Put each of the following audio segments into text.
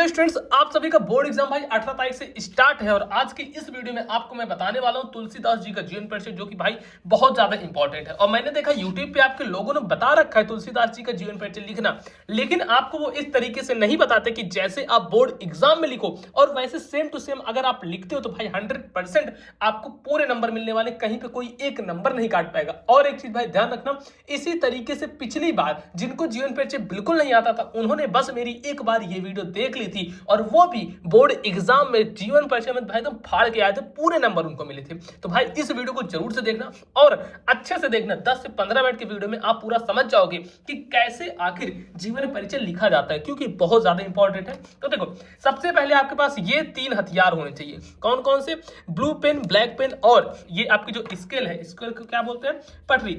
Hello students, आप सभी का बोर्ड एग्जाम भाई 18 तारीख से स्टार्ट है और आज की इस वीडियो में आपको मैं बताने वाला हूं तुलसीदास जी का जीवन परिचय, जो कि भाई बहुत ज्यादा इंपॉर्टेंट है। और मैंने देखा यूट्यूब पे आपके लोगों ने बता रखा है तुलसीदास जी का जीवन परिचय लिखना, लेकिन आपको वो इस तरीके से नहीं बताते कि जैसे आप बोर्ड एग्जाम में लिखो और वैसे सेम टू सेम अगर आप लिखते हो तो भाई 100% आपको पूरे नंबर मिलने वाले, कहीं पे कोई एक नंबर नहीं काट पाएगा। और एक चीज भाई ध्यान रखना, इसी तरीके से पिछली बार जिनको जीवन परिचय बिल्कुल नहीं आता था उन्होंने बस मेरी एक बार ये वीडियो देख ली थी और वो भी बोर्ड एग्जाम में जीवन परिचय में भाई एकदम फाड़ के आए थे, पूरे नंबर उनको मिले थे। तो भाई इस वीडियो को जरूर से देखना और अच्छे से देखना। 10 से 15 मिनट की वीडियो में आप पूरा समझ जाओगे कि कैसे आखिर जीवन परिचय लिखा जाता है, क्योंकि बहुत ज्यादा इंपॉर्टेंट है। तो देखो, सबसे पहले आपके पास ये 3 हथियार होने चाहिए। कौन कौन से? ब्लू पेन, ब्लैक पेन और ये आपकी जो स्केल है, स्केल को क्या बोलते हैं? पटरी।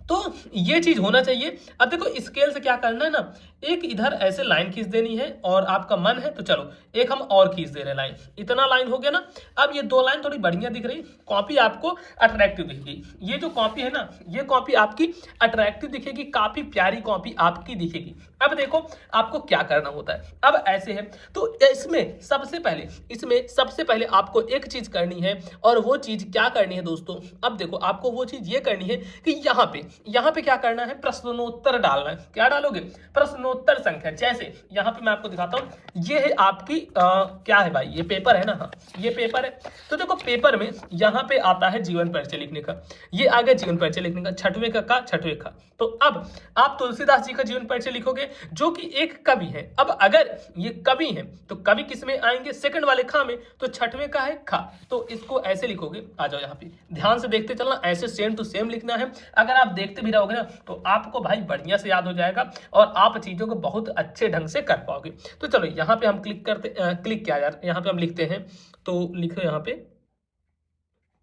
तो ये चीज होना चाहिए। अब देखो, स्केल से क्या करना है ना, एक इधर ऐसे लाइन खींच देनी है और आपका मन है तो चलो एक हम और खींच दे रहे हैं लाइन। इतना लाइन हो गया ना। अब ये 2 लाइन थोड़ी बढ़िया दिख रही, कॉपी आपको अट्रैक्टिव दिखेगी। ये जो कॉपी है ना, ये कॉपी आपकी अट्रैक्टिव दिखेगी, काफी प्यारी कॉपी आपकी दिखेगी। अब देखो आपको क्या करना होता है। अब ऐसे है तो इसमें सबसे पहले आपको एक चीज करनी है, और वो चीज क्या करनी है दोस्तों? अब देखो, आपको वो चीज ये करनी है कि यहाँ पे क्या करना है? प्रश्नोत्तर डालना है। क्या डालोगे? प्रश्नोत्तर संख्या। जैसे यहाँ पे मैं आपको दिखाता हूँ, ये है आपकी क्या है भाई? ये पेपर है ना। हाँ, ये पेपर है। तो देखो, पेपर में यहाँ पे आता है जीवन परिचय लिखने का। ये आ गया जीवन परिचय लिखने का, छठवें का छठवें का। तो अब आप तुलसीदास जी का जीवन परिचय लिखोगे, जो कि एक कवि है। अब अगर ये कवि है तो कवि किस में आएंगे? सेकंड वाले खा में। तो छठवें का है खा, तो इसको ऐसे लिखोगे। आ जाओ यहाँ पे, ध्यान से देखते चलना, ऐसे सेम टू सेम लिखना है। अगर आप देखते भी रहोगे ना तो आपको भाई बढ़िया से याद हो जाएगा और आप चीजों को बहुत अच्छे ढंग से कर पाओगे। तो चलो यहाँ पे हम क्लिक क्या यार, यहाँ पे हम लिखते हैं। तो लिखो यहाँ पे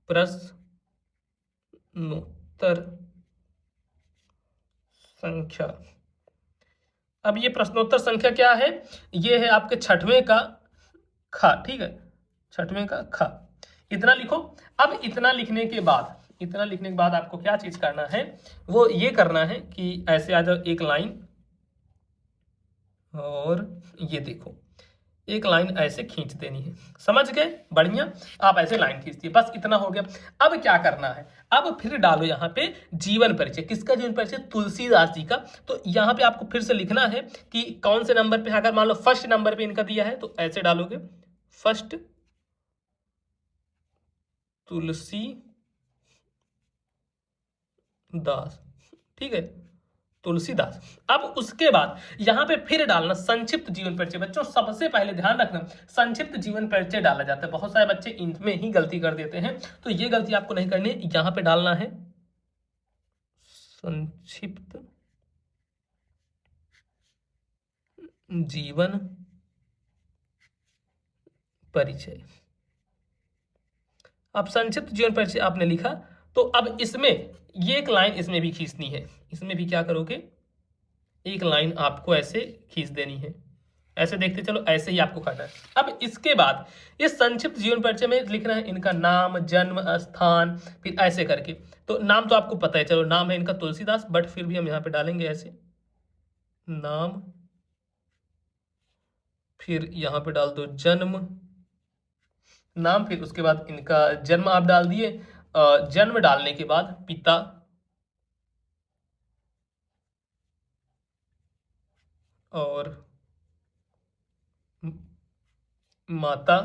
प्रश्नोत्तर संख्या। अब ये प्रश्नोत्तर संख्या क्या है? ये है आपके छठवें का खा। ठीक है, छठवें का खा। इतना लिखो। अब इतना लिखने के बाद आपको क्या चीज करना है? वो ये करना है कि ऐसे आ जाओ एक लाइन, और ये देखो एक लाइन ऐसे खींच देनी है। समझ गए? बढ़िया। आप ऐसे लाइन खींच दिए, बस इतना हो गया। अब क्या करना है? अब फिर डालो यहाँ पे जीवन परिचय। किसका जीवन परिचय? तुलसीदास जी का। तो यहाँ पे आपको फिर से लिखना है कि कौन से नंबर पे। अगर मान लो फर्स्ट नंबर पे इनका दिया है तो ऐसे डालोगे, फर्स्ट तुलसीदास। ठीक है, तुलसीदास। अब उसके बाद यहां पे फिर डालना संक्षिप्त जीवन परिचय। बच्चों सबसे पहले ध्यान रखना, संक्षिप्त जीवन परिचय डाला जाता है। बहुत सारे बच्चे इनमें ही गलती कर देते हैं, तो ये गलती आपको नहीं करनी है। यहां पे डालना है संक्षिप्त जीवन परिचय। अब संक्षिप्त जीवन परिचय आपने लिखा, तो अब इसमें ये एक लाइन इसमें भी खींचनी है। इसमें भी क्या करोगे? एक लाइन आपको ऐसे खींच देनी है। ऐसे देखते चलो, ऐसे ही आपको करना है। अब इसके बाद ये संक्षिप्त जीवन परिचय में लिखना है इनका नाम, जन्म स्थान, फिर ऐसे करके। तो नाम तो आपको पता है, चलो नाम है इनका तुलसीदास, बट फिर भी हम यहाँ पे डालेंगे ऐसे नाम, फिर यहाँ पे डाल दो जन्म नाम, फिर उसके बाद इनका जन्म आप डाल दिए। जन्म डालने के बाद पिता, और माता,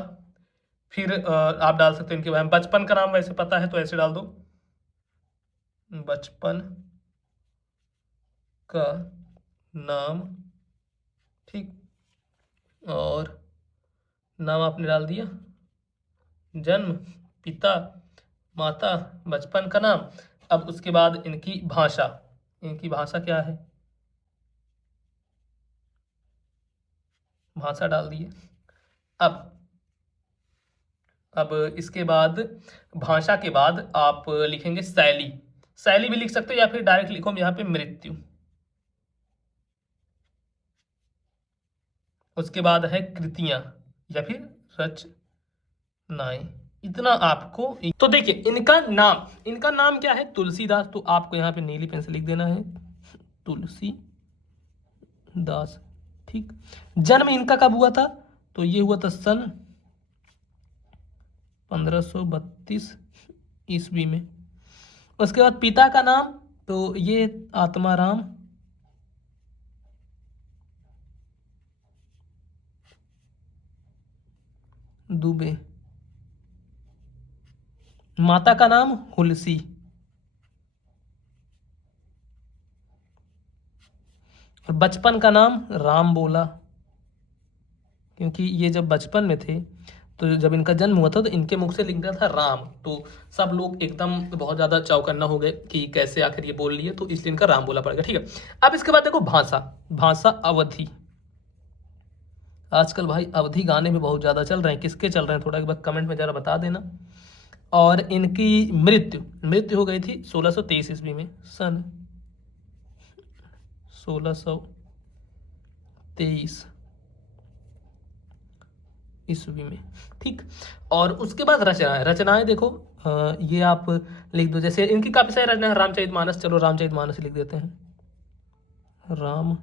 फिर आप डाल सकते हो इनके बारे में। बचपन का नाम वैसे पता है तो ऐसे डाल दो, बचपन का नाम। ठीक, और नाम आपने डाल दिया, जन्म, पिता, माता, बचपन का नाम। अब उसके बाद इनकी भाषा क्या है? भाषा डाल दिए। अब इसके बाद भाषा के बाद आप लिखेंगे शैली भी लिख सकते हो, या फिर डायरेक्ट लिखो यहाँ पे मृत्यु। उसके बाद है कृतियां या फिर रचनाएं। इतना आपको। तो देखिए इनका नाम क्या है? तुलसीदास। तो आपको यहाँ पे नीली पेन से लिख देना है तुलसीदास। ठीक। जन्म इनका कब हुआ था? तो ये हुआ था सन 1532 ईस्वी में। उसके बाद पिता का नाम, तो ये आत्माराम दुबे। माता का नाम हुलसी। और बचपन का नाम राम बोला, क्योंकि ये जब बचपन में थे तो जब इनका जन्म हुआ था तो इनके मुख से निकला था राम, तो सब लोग एकदम बहुत ज़्यादा चौकन्ना हो गए कि कैसे आखिर ये बोल लिए, तो इसलिए इनका राम बोला पड़ेगा। ठीक है, अब इसके बाद देखो भाषा। भाषा अवधी। आजकल भाई अवधी गाने भी बहुत ज़्यादा चल रहे हैं, किसके चल रहे हैं थोड़ा एक बार कमेंट में ज़रा बता देना। और इनकी मृत्यु हो गई थी 1623 ईस्वी में, सन 1623 ईस्वी में। ठीक। और उसके बाद रचनाएं देखो, ये आप लिख दो, जैसे इनकी काफी सारी रचनाएं, रामचरितमानस, चलो रामचरितमानस लिख देते हैं, रामचरित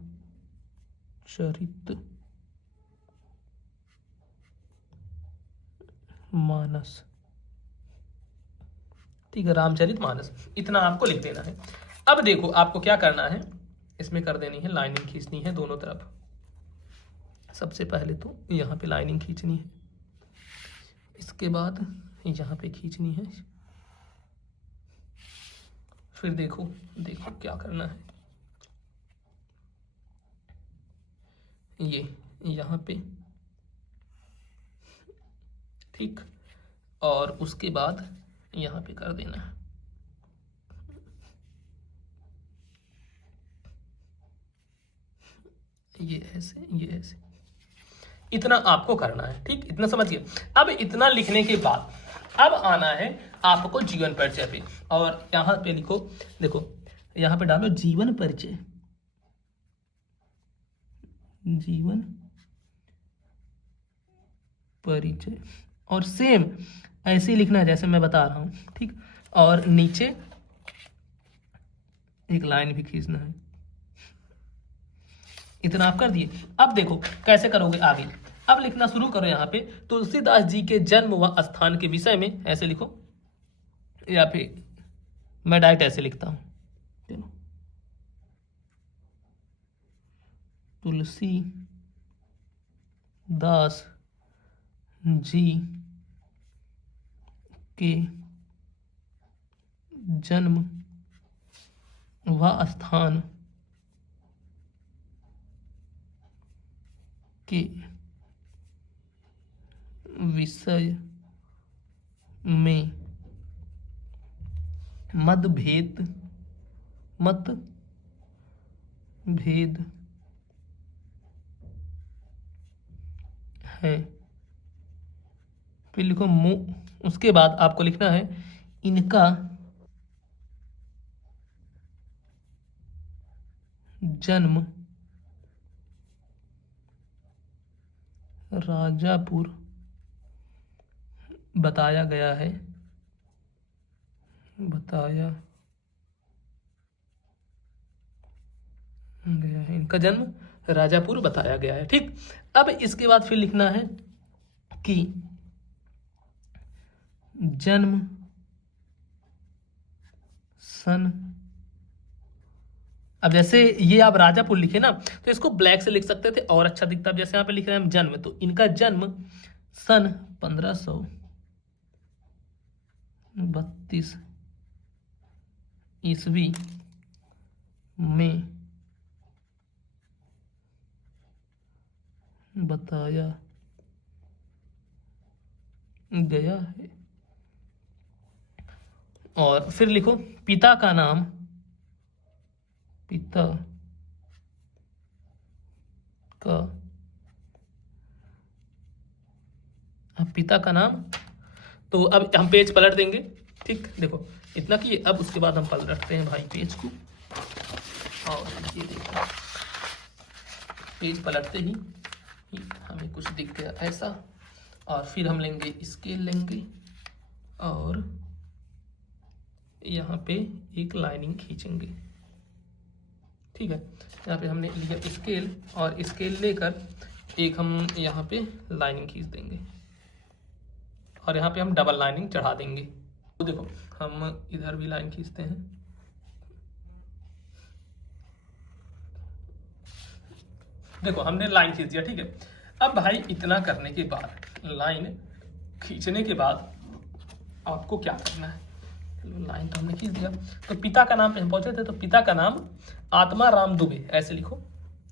मानस। ठीक है, रामचरित मानस, इतना आपको लिख देना है। अब देखो आपको क्या करना है, इसमें कर देनी है लाइनिंग खींचनी है दोनों तरफ। सबसे पहले तो यहाँ पे लाइनिंग खींचनी है, इसके बाद यहाँ पे खींचनी है, फिर देखो क्या करना है, ये यहाँ पे, ठीक। और उसके बाद यहाँ पे कर देना है, ये ऐसे, इतना आपको करना है। ठीक, इतना समझिए। अब इतना लिखने के बाद अब आना है आपको जीवन परिचय पे, और यहाँ पे लिखो, देखो यहाँ पे डालो जीवन परिचय, जीवन परिचय, और सेम ऐसे ही लिखना है जैसे मैं बता रहा हूँ। ठीक, और नीचे एक लाइन भी खींचना है। इतना आप कर दिए। अब देखो कैसे करोगे आगे। अब लिखना शुरू करो यहाँ पे तुलसीदास जी के जन्म व स्थान के विषय में, ऐसे लिखो, या फिर मैं डायरेक्ट ऐसे लिखता हूँ, चलो, तुलसी दास जी के जन्म व स्थान के विषय में मतभेद है। फिर लिखो उसके बाद आपको लिखना है इनका जन्म राजापुर बताया गया है, इनका जन्म राजापुर बताया गया है। ठीक, अब इसके बाद फिर लिखना है कि जन्म सन, अब जैसे ये आप राजापुर लिखे ना तो इसको ब्लैक से लिख सकते थे और अच्छा दिखता। अब जैसे यहाँ पे लिख रहे हैं हम जन्म, तो इनका जन्म सन 1532 ईस्वी में बताया गया है। और फिर लिखो पिता का नाम, पिता का नाम, तो अब हम पेज पलट देंगे। ठीक, देखो इतना किए। अब उसके बाद हम पलटते हैं भाई पेज को, और ये देखो पेज पलटते ही हमें कुछ दिख गया ऐसा, और फिर हम लेंगे स्केल लेंगे और यहाँ पे एक लाइनिंग खींचेंगे। ठीक है। यहाँ पे हमने लिया स्केल और स्केल लेकर एक हम यहाँ पे लाइनिंग खींच देंगे और यहाँ पे हम डबल लाइनिंग चढ़ा देंगे। तो देखो हम इधर भी लाइन खींचते हैं, देखो हमने लाइन खींच दिया, ठीक है। अब भाई इतना करने के बाद, लाइन खींचने के बाद आपको क्या करना है, चलो लाइन तो हमने खींच दिया। तो पिता का नाम पे हम पहुंचे थे, तो पिता का नाम आत्मा राम दुबे, ऐसे लिखो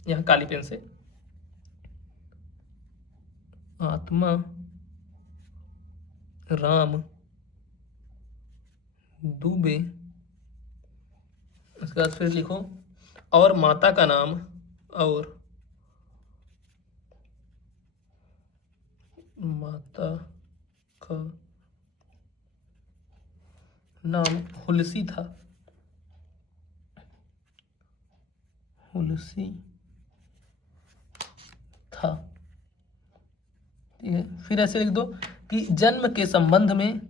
यहाँ काली पेन से, आत्मा राम दुबे। उसके बाद फिर लिखो और माता का नाम, और माता का नाम हुलसी था, हुलसी था, ठीक है। फिर ऐसे लिख दो कि जन्म के संबंध में,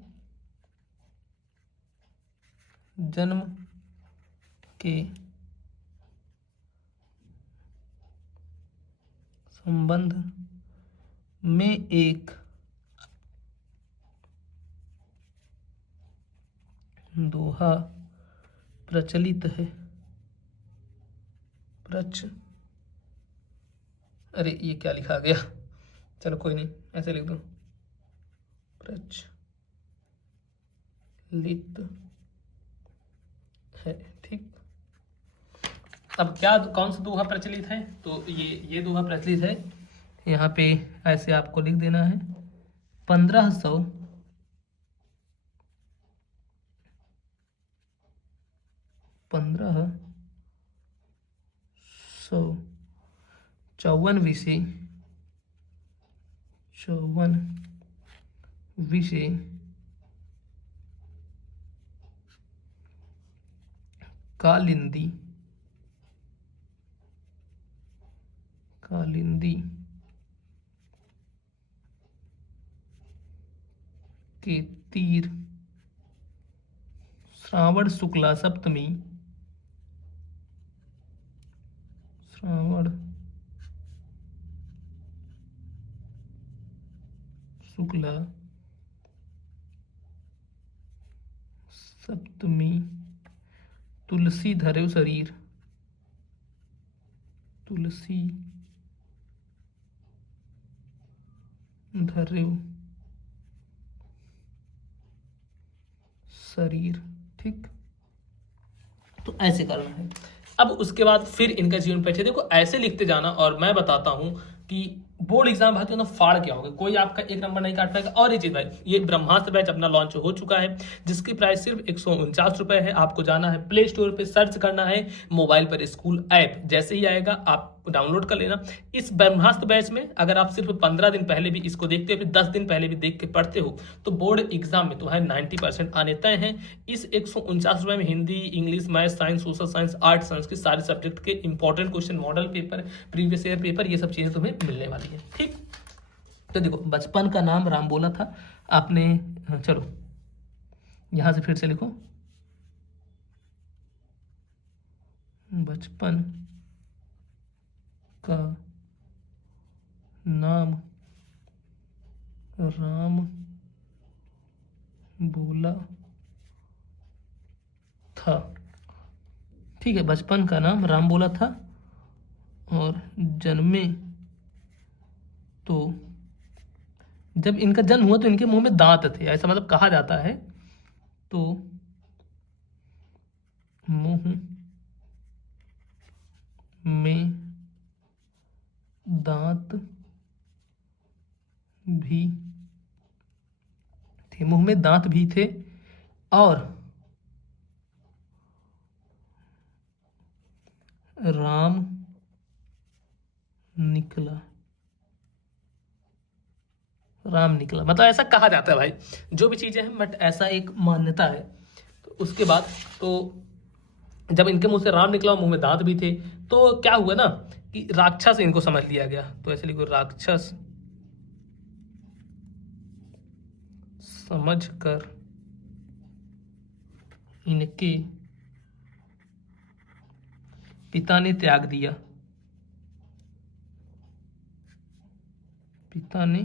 जन्म के संबंध में एक दोहा प्रचलित है, अरे ये क्या लिखा गया, चलो कोई नहीं, ऐसे लिख दो प्रचलित है, ठीक। अब क्या कौन सा दोहा प्रचलित है, तो ये दोहा प्रचलित है। यहाँ पे ऐसे आपको लिख देना है 1554 विषय कालिंदी के तीर श्रावण शुक्ला सप्तमी, श्रावण शुक्ला सप्तमी तुलसी धरे शरीर, तुलसी धरे शरीर, ठीक। तो ऐसे करना है। अब उसके बाद फिर इनका जीवन परिचय देखो ऐसे लिखते जाना, और मैं बताता हूं कि बोर्ड एग्जाम भारतीय फाड़ क्या होगा, कोई आपका एक नंबर नहीं काट पाएगा। और ये चीज भाई, ये ब्रह्मास्त्र बैच अपना लॉन्च हो चुका है, जिसकी प्राइस सिर्फ 149 रुपए है। आपको जाना है प्ले स्टोर पे, सर्च करना है मोबाइल पर स्कूल ऐप, जैसे ही आएगा आप डाउनलोड कर लेना। इस ब्रह्मास्त्र बैच में अगर आप सिर्फ 15 दिन पहले भी इसको देखते हो, फिर 10 दिन पहले भी देख के पढ़ते हो, तो बोर्ड एग्जाम में तुम्हारे 90% आने तय हैं। इस 149 रुपए में Hindi, English, math, science, social science, art, Sanskrit सारे सब्जेक्ट के important question, model paper, previous year paper, ये सब चीजें तुम्हें मिलने वाली है, ठीक। तो देखो बचपन का नाम राम बोला था आपने, चलो यहां से फिर से लिखो, बचपन का नाम राम बोला था, ठीक है। बचपन का नाम राम बोला था, और जन्मे तो जब इनका जन्म हुआ तो इनके मुंह में दांत थे, ऐसा मतलब कहा जाता है। तो मुंह में दांत भी थे, मुंह में दांत भी थे, और राम निकला, राम निकला, मतलब ऐसा कहा जाता है भाई, जो भी चीजें हैं, बट ऐसा एक मान्यता है। तो उसके बाद तो जब इनके मुंह से राम निकला और मुंह में दांत भी थे, तो क्या हुआ ना कि राक्षस इनको समझ लिया गया। तो ऐसे लिखो, राक्षस समझकर पिता ने त्याग दिया, पिता ने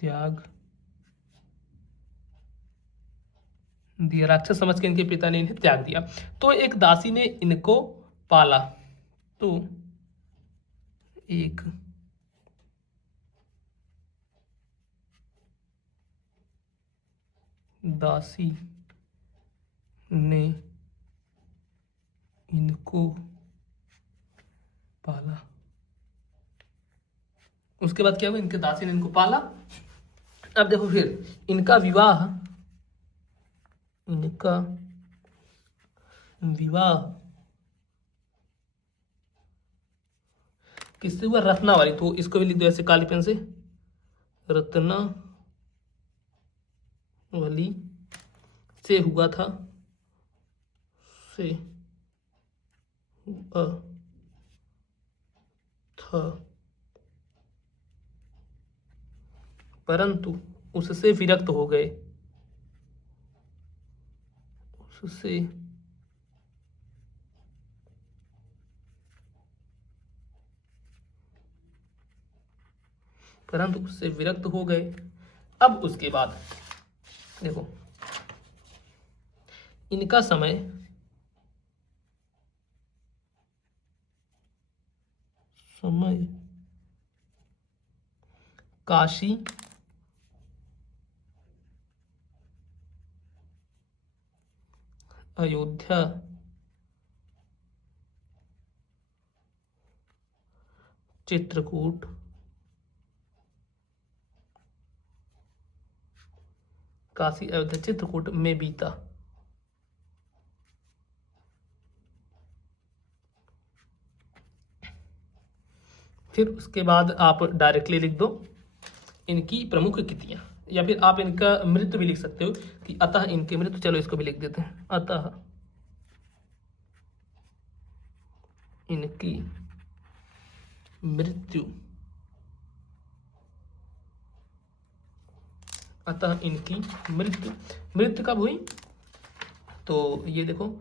त्याग दिया, राक्षस समझ के इनके पिता ने इन्हें त्याग दिया। तो एक दासी ने इनको पाला, तो एक दासी ने इनको पाला। उसके बाद क्या हुआ, इनके दासी ने इनको पाला। अब देखो फिर इनका विवाह किससे हुआ, रत्नावली। तो इसको भी लिख दो ऐसे काली पेन से, रत्नावली से हुआ था, से हुआ था, परंतु उससे विरक्त हो गए, उससे परंतु उससे विरक्त हो गए। अब उसके बाद देखो इनका समय काशी अयोध्या चित्रकूट काशी अयोध्या चित्रकूट में बीता। फिर उसके बाद आप डायरेक्टली लिख दो इनकी प्रमुख कृतियां, या फिर आप इनका मृत्यु भी लिख सकते हो कि अतः इनके मृत्यु। चलो इसको भी लिख देते हैं, अतः इनकी मृत्यु, अतः इनकी मृत्यु। मृत्यु कब हुई, तो ये देखो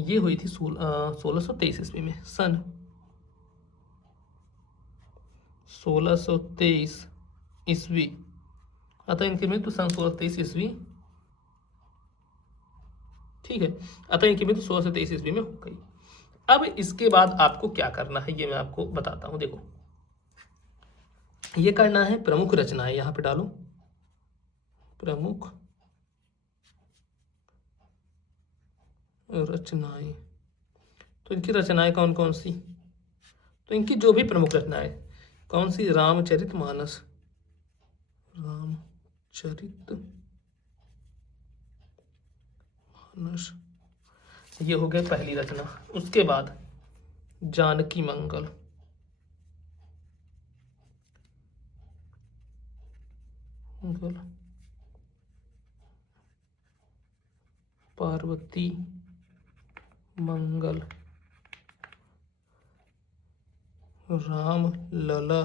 ये हुई थी 1623 ईस्वी में, सन 1623 ईस्वी। अतः इनकी मृत्यु सन 1623 ईस्वी, ठीक है। अतः इनकी मृत्यु 1623 ईस्वी में हो गई। अब इसके बाद आपको क्या करना है ये मैं आपको बताता हूं। देखो ये करना है प्रमुख रचनाएं, यहां पे डालो प्रमुख रचनाएं। तो इनकी रचनाएं कौन कौन सी, तो इनकी जो भी प्रमुख रचनाएं कौन सी, रामचरितमानस, रामचरितमानस ये हो गया पहली रचना। उसके बाद जानकी मंगल, पार्वती मंगल, राम लला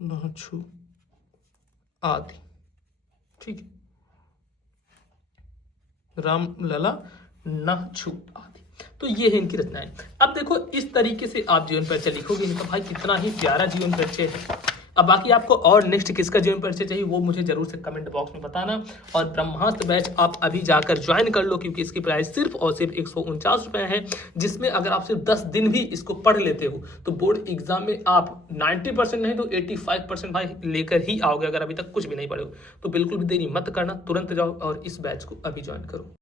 नाछू आदि, ठीक है, राम लला नाछू आदि। तो ये है इनकी रचनाएं। अब देखो इस तरीके से आप जीवन परिचय लिखोगे, इनका भाई कितना ही प्यारा जीवन परिचय है। अब बाकी आपको और नेक्स्ट किसका जीवन परिचय चाहिए वो मुझे जरूर से कमेंट बॉक्स में बताना। और ब्रह्मास्त्र बैच आप अभी जाकर ज्वाइन कर लो, क्योंकि इसकी प्राइस सिर्फ और सिर्फ 149 रुपए है, जिसमें अगर आप सिर्फ 10 दिन भी इसको पढ़ लेते हो तो बोर्ड एग्जाम में आप 90% नहीं तो 85% भाई लेकर ही आओगे, अगर अभी तक कुछ भी नहीं पढ़े हो। तो बिल्कुल भी देरी मत करना, तुरंत जाओ और इस बैच को अभी ज्वाइन करो।